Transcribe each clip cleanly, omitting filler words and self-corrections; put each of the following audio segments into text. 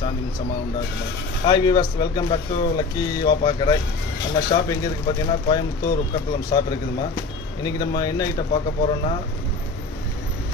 சாந்தி சமா உண்டாக்குமா. Hi viewers, welcome back to lucky Vappa கடை. நம்ம ஷாப் எங்கே இருக்குது பார்த்தீங்கன்னா கோயம்புத்தூர் உக்கத்தில் ஷாப் இருக்குதுமா. இன்றைக்கி நம்ம என்ன ஐட்டம் பார்க்க போகிறோன்னா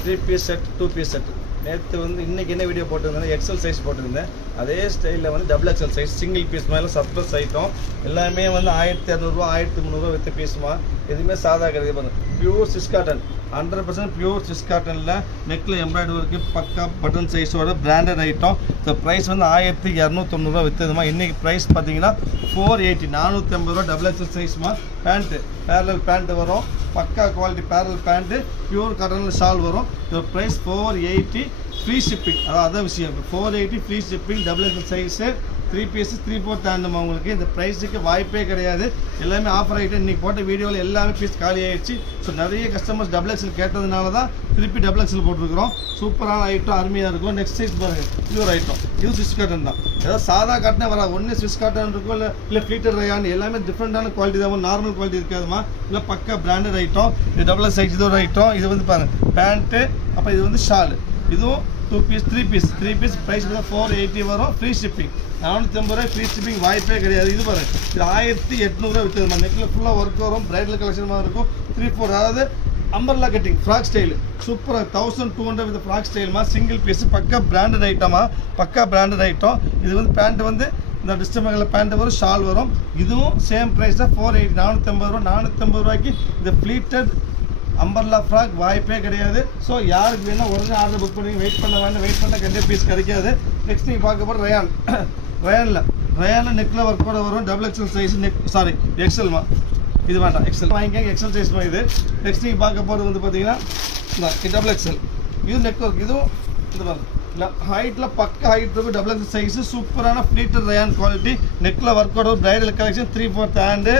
3 பீஸ் செட் 2 பீஸ் செட். நேற்று வந்து இன்றைக்கி என்ன வீடியோ போட்டிருந்தேன், எக்ஸல் சைஸ் போட்டிருந்தேன். அதே ஸ்டைலில் வந்து double XL size single piece மேலே சர்ப்ளஸ் ஐட்டம் எல்லாமே வந்து 1200 1300 வித் பீஸுமா. எதுவுமே சாதா கிடையாது. பாருங்கள், பியூர் சிஸ் காட்டன், 100% பியூர் சிஸ் காட்டனில் நெக்கில் எம்ப்ராய்டரி ஒர்க்கு பக்கா பட்டன் சைஸோட பிராண்டட் ஐட்டம். ஸோ ப்ரைஸ் வந்து 1290 விற்றுதுமா. இன்றைக்கி ப்ரைஸ் பார்த்தீங்கன்னா 480, 450 டபுள் எக்ஸல் சைஸ்மா. பேண்ட்டு பேரல் பேண்ட்டு வரும், பக்கா குவாலிட்டி பேரல் பேண்ட்டு, பியூர் காட்டனில் ஷால் வரும். So price 480, free shipping. அதான் விஷயம். 480 free shipping, double XL size, 3 piece 3/4 தாண்டுமா. உங்களுக்கு இந்த ப்ரைஸுக்கு வாய்ப்பே கிடையாது. எல்லாமே ஆஃபர் ஐட்டம். இன்றைக்கி போட்ட வீடியோவில் எல்லாமே பீஸ் காலி ஆகிடுச்சு. ஸோ நிறைய கஸ்டமர்ஸ் டபுள் எக்ஸல் கேட்டதுனால தான் திருப்பி டபுள் எக்ஸல் போட்டிருக்கிறோம். சூப்பரான ஐட்டம், அருமையாக இருக்கும். நெக்ஸ்ட் சைஸ் பாருங்கள், பியூர் ஐட்டம். இது ஸ்விஸ் காட்டன் தான். ஏதாவது சாதா காட்டனே வர ஒன்று ஸ்விஸ் காட்டன் இருக்கும், இல்லை ஃப்ளீட்டர் ரயான், எல்லாமே டிஃப்ரெண்டான குவாலிட்டி தான். நார்மல் குவாலிட்டி இருக்காதுமா. இல்லை பக்கா பிராண்டட் ஐட்டம். இது டபுள் எக்ஸ் சைஸ், இது ஒரு ஐட்டம். இது வந்து பாருங்கள் பேண்ட்டு, அப்போ இது வந்து ஷால். இதுவும் 2 பீஸ் 3 பீஸ் ப்ரைஸ் தான் 480 வரும். ஃப்ரீ ஷிப்பிங் 450 ஃப்ரீ ஷிப்பிங் வாய்ப்பே கிடையாது. இது பாருங்க, இது 1800 விற்றுதுமா. நெக்கில் ஃபுல்லாக ஒர்க் வரும், பிரைடல் கலெக்ஷன் மாதிரி இருக்கும். 3/4, அதாவது அம்பர்லா கட்டிங் ஃப்ராக் ஸ்டைலு சூப்பராக 1200 வித் ஃப்ராக் ஸ்டைல்மா. சிங்கிள் பீஸ் பக்கா பிராண்டட் ஐட்டமா, பக்கா பிராண்டட் ஐட்டம். இது வந்து பேண்ட் வந்து இந்த டிஸ்டர்பங்கில் பேண்ட் வரும், ஷால் வரும். இதுவும் சேம் ப்ரைஸ் தான் 480, 450 450 ரூபாய்க்கு இந்த ஃப்ளீட்டட் அம்பர்லா ஃப்ராக் வாய்ப்பே கிடையாது. ஸோ யாருக்கு வேணால் உடனே ஆர்டர் புக் பண்ணி வெயிட் பண்ண வேண்டாம். வெயிட் பண்ணால் கண்டிப்பாக பீஸ் கிடைக்காது. நெக்ஸ்ட் நீங்கள் பார்க்க போகிற ரயானில் நெக்கில் ஒர்க்கோட வரும். டபுள் எக்ஸல் சைஸ், எக்ஸல்மா. இது வேண்டாம், எக்ஸல் வாங்கிக்கங்க, எக்ஸல் சைஸ்மா இது. நெக்ஸ்ட் நீங்கள் பார்க்க போகிறது வந்து பார்த்தீங்கன்னா இந்த டபுள் எக்ஸல். இது நெக் ஒர்க். இதுவும் இது பாருங்க, இல்லை ஹைட்டில் பக்க ஹைட் இருக்கும். டபுள் எக்ஸல் சைஸு, சூப்பரான ஃப்ளீட்டர் ரயான் குவாலிட்டி. நெக்கில் ஒர்க்கோட வரும். பிரைடல் கலெக்ஷன் 3/4 ஹேண்டு,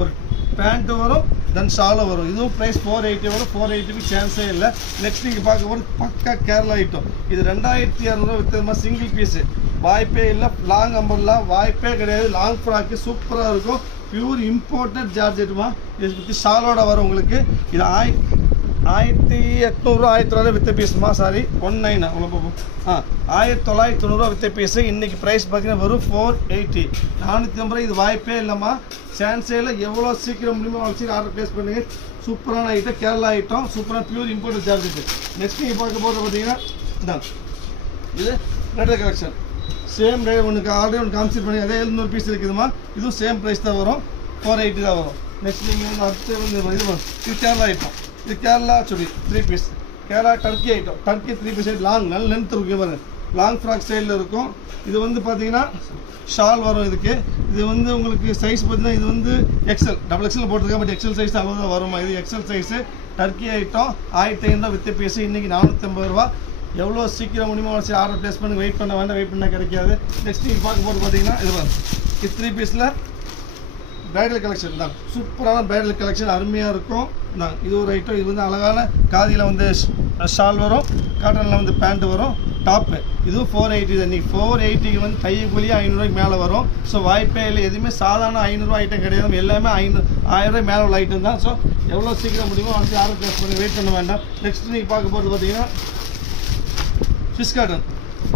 ஒரு பேண்ட்டு வரும், தென் ஷாலும் வரும். இதுவும் ப்ரைஸ் 480 வரும். 480க்கு சான்ஸே இல்லை. நெக்ஸ்ட் நீங்கள் பார்க்க போகிறது பக்கா கேரளா ஐட்டம். இது 2200 விற்றுமா. சிங்கிள் பீஸு வாய்ப்பே இல்லை. லாங் அம்பர்லா வாய்ப்பே கிடையாது. லாங் ஃப்ராக்கு சூப்பராக இருக்கும். பியூர் இம்போர்ட்டட் ஜார்ஜெட்டுமா. இதை பற்றி ஷாலோட வரும் உங்களுக்கு. இது 1800 1900 வித்த பீஸுமா. சாரி 19 1990 வித்த பீஸு. இன்றைக்கி ப்ரைஸ் பார்த்தீங்கன்னா வரும் 480, 450. இது வாய்ப்பே இல்லைம்மா, சான்ஸே இல்லை. எவ்வளோ சீக்கிரம் முடியுமோ அவ்வளோ சீக்கிரம் ஆர்டர் ப்ளேஸ் பண்ணுங்க. சூப்பரான ஐட்டம், கேரளா ஐட்டம், சூப்பரான பியூர் இம்போர்ட்டட் ஜார்ஜெட்டு. நெக்ஸ்ட் நீங்கள் பார்க்க போகிறது பார்த்தீங்கன்னா இதான் இது பிரைடல் கலெக்ஷன். சேம் ரேட் ஒன்று ஆல்ரெடி ஒன்று கான்செப்ட் பண்ணி அதே 700 பீஸ் இருக்குதுமா. இதுவும் சேம் ப்ரைஸ் தான் வரும், 480 தான் வரும். நெக்ஸ்ட் நீங்கள் வந்து அடுத்து வந்து இது கேரளா ஐட்டம். இது Kerala chudi 3 piece. Kerala Turkey item. Turkey 3 piece long, நல்ல லென்த் இருக்கும் பாருங்க. லாங் ஃப்ராக் ஸ்டைலில் இருக்கும். இது வந்து பார்த்தீங்கன்னா ஷால் வரும் இதுக்கு. இது வந்து உங்களுக்கு சைஸ் பார்த்தீங்கன்னா இது வந்து எக்ஸல், டபுள் எக்ஸல் போட்டிருக்கேன். பட் எக்ஸல் சைஸ் அளவு தான் வருமா. இது XL size, Turkey item. 1500 with piece. இன்றைக்கி 450 ரூபா. எவ்வளோ சீக்கிரம் முடியுமோ வச்சு ஆர்டர் ப்ளேஸ் பண்ணி வெயிட் பண்ண வேண்டாம். வெயிட் பண்ணால் கிடைக்காது. நெக்ஸ்ட் நீங்கள் பார்க்க போது பார்த்தீங்கன்னா இது 3 பீஸில் பிரைடல் கலெக்ஷன் தான். சூப்பரான பிரைடல் கலெக்ஷன், அருமையாக இருக்கும். இது ஒரு ஐட்டம். இது வந்து அழகான காதியில் வந்து ஷால் வரும், காட்டனில் வந்து பேண்ட் வரும், டாப்பு. இதுவும் 480 தான். இன்றைக்கி 480க்கு வந்து கையக்கூலியே 500 மேலே வரும். ஸோ வாய்ப்பே இல்லை. எதுவுமே சாதாரண 500 ஐட்டம் கிடையாது. எல்லாமே 1000 மேலே உள்ள ஐட்டம் தான். ஸோ எவ்வளோ சீக்கிரம் முடியுமோ வந்து ஆர்டர் ப்ளேஸ் பண்ணி வெயிட் பண்ண வேண்டாம். நெக்ஸ்ட் நீங்கள் பார்க்க போகிறது பார்த்தீங்கன்னா ஸ்விஸ் காட்டன்.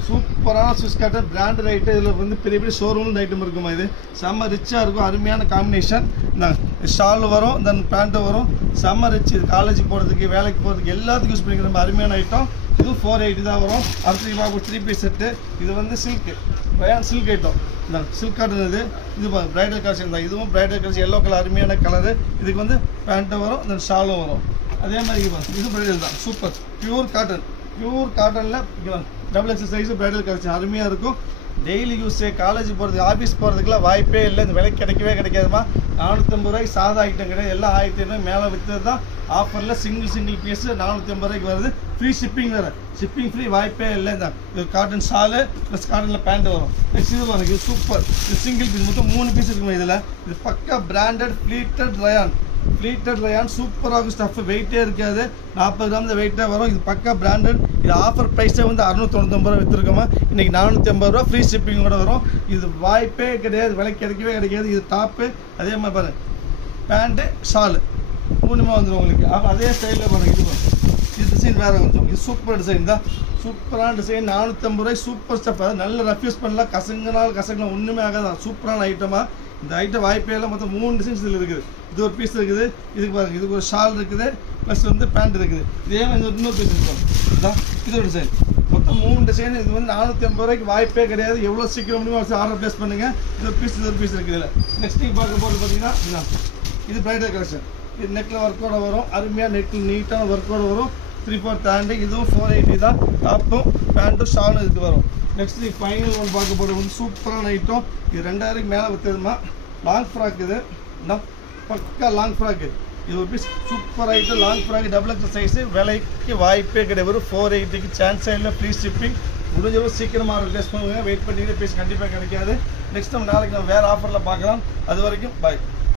சூப்பரான ஸ்விஸ் காட்டன் பிராண்டட் ஐட்டம். இதில் வந்து பெரிய பெரிய ஷோரூம் ஐட்டம் இருக்குமா. இது செம்ம ரிச்சாக இருக்கும், அருமையான காம்பினேஷன். ஷால் வரும், தென் பேண்ட்டு வரும். செம்ம ரிச். இது காலேஜுக்கு போகிறதுக்கு, வேலைக்கு போகிறதுக்கு எல்லாத்துக்கும் யூஸ் பண்ணிக்கிற ரொம்ப அருமையான ஐட்டம். இதுவும் 480 தான் வரும். அடுத்து பார்க்க 3 பீஸ் செட்டு. இது வந்து silk rayon silk item. Silk cotton. இது பிரைடல் கலெக்ஷன் தான். இதுவும் பிரைடல் கலெக்ஷன், எல்லோ கலர், அருமையான கலரு. இதுக்கு வந்து பேண்ட்டும் வரும், தென் ஷாலும் வரும். அதே மாதிரி இது பிரைடல் தான். Super pure cotton. பியூர் காட்டனில் double XL size bridal collection அருமையாக இருக்கும். டெய்லி யூஸு, காலேஜ் போகிறதுக்கு, ஆஃபீஸ் போகிறதுக்குலாம் வாய்ப்பே இல்லை. இந்த விலைக்கு கிடைக்கவே கிடைக்காதுமா. 450 ரூபாய்க்கு சாதா ஐட்டம் கிடையாது. எல்லாம் 1500 மேலே விற்றது தான். ஆஃபரில் சிங்கிள் பீஸு 450 ரூபாய்க்கு வருது. ஃப்ரீ ஷிப்பிங் வேறு. ஷிப்பிங் ஃப்ரீ வாய்ப்பே இல்லை. இந்த இது காட்டன் ஷாலு ப்ளஸ் காட்டனில் பேண்ட் வரும். நெக்ஸ்ட் இது பாருங்க, இது சூப்பர். இது சிங்கிள் பீஸ், மொத்தம் 3 பீஸ் இருக்குமா இதில். இது பக்கா branded pleated rayon. Pleated rayon சூப்பராக இருக்கும். ஸ்டஃப் வெயிட்டே இருக்காது, 40 கிராம் தான் வெயிட்டாக வரும். இது பக்கா பிராண்டட். இது ஆஃபர் ப்ரைஸே வந்து 699 ரூபா விற்றுருக்கோமா. இன்றைக்கி 450 ரூபா ஃப்ரீ ஷிப்பிங்கோட வரும். இது வாய்ப்பே கிடையாது, விலை கிடைக்கவே கிடைக்காது. இது டாப்பு. அதே மாதிரி பாருங்கள், பேண்ட்டு ஷாலு 3 வந்துடும் உங்களுக்கு. அதே ஸ்டைலில் பாருங்கள். இது டிசைன் வேறு கொஞ்சம் இது சூப்பர் டிசைன் தான், சூப்பரான டிசைன். 450 ரூபாய் சூப்பர் ஸ்டஃப். அது நல்ல ரஃப்யூஸ் பண்ணலாம், கசங்கலாம் ஒன்றுமே ஆகாதான். சூப்பரான ஐட்டமாக இந்த ஐட்டம் வாய்ப்பே எல்லாம் மொத்தம் 3 டிசைன்ஸ் இதில் இருக்குது. இது ஒரு பீஸ் இருக்குது, இதுக்கு பாருங்கள், இதுக்கு ஒரு ஷால் இருக்குது, ப்ளஸ் வந்து பேண்ட் இருக்குது. இதே மாதிரி இன்னொரு பீஸ் இருக்கும், இதுதான் இது ஒரு டிசைன். மொத்தம் 3 டிசைன். இது வந்து 450 ரூபாய்க்கு வாய்ப்பே கிடையாது. எவ்வளோ சீக்கிரம் முடியுமோ ஆர்டர் ப்ளேஸ் பண்ணுங்கள். இது ஒரு பீஸ் இருக்குது இதில். நெக்ஸ்ட் நீங்கள் பார்க்க போகிறது பார்த்தீங்கன்னா இது பிரைடல் கலெக்ஷன். இது நெக்கில் ஒர்க்கோட வரும், அருமையாக நெக்கில் நீட்டான ஒர்க்கோட வரும். 3/4 ஹேண்டு, இதுவும் 480 தான். டாப்பும் பேண்ட்டும் ஷாலும் இதுக்கு வரும். நெக்ஸ்ட் நீங்கள் ஃபைனல் ஒன்று பார்க்க போகிறது வந்து சூப்பரான ஐட்டம். இது 2000க்கு மேலே விற்றுதுமா. லாங் ஃப்ராக் இது, பக்கா லாங் ஃப்ராக்கு. இது ஒரு piece super item. Long frock double XL size. விலைக்கு வாய்ப்பே கிடையாது. ஒரு 480க்கு சான்ஸ் இல்லை. Free shipping. முடிஞ்சளவு சீக்கிரமாக ரிப்ளேஸ் பண்ணுங்கள். வெயிட் பண்ணிட்டு பீஸ் கண்டிப்பாக கிடைக்காது. நெக்ஸ்ட் நம்ம நாளைக்கு நம்ம வேறு ஆஃபரில் பார்க்கலாம். அது வரைக்கும் பாய்.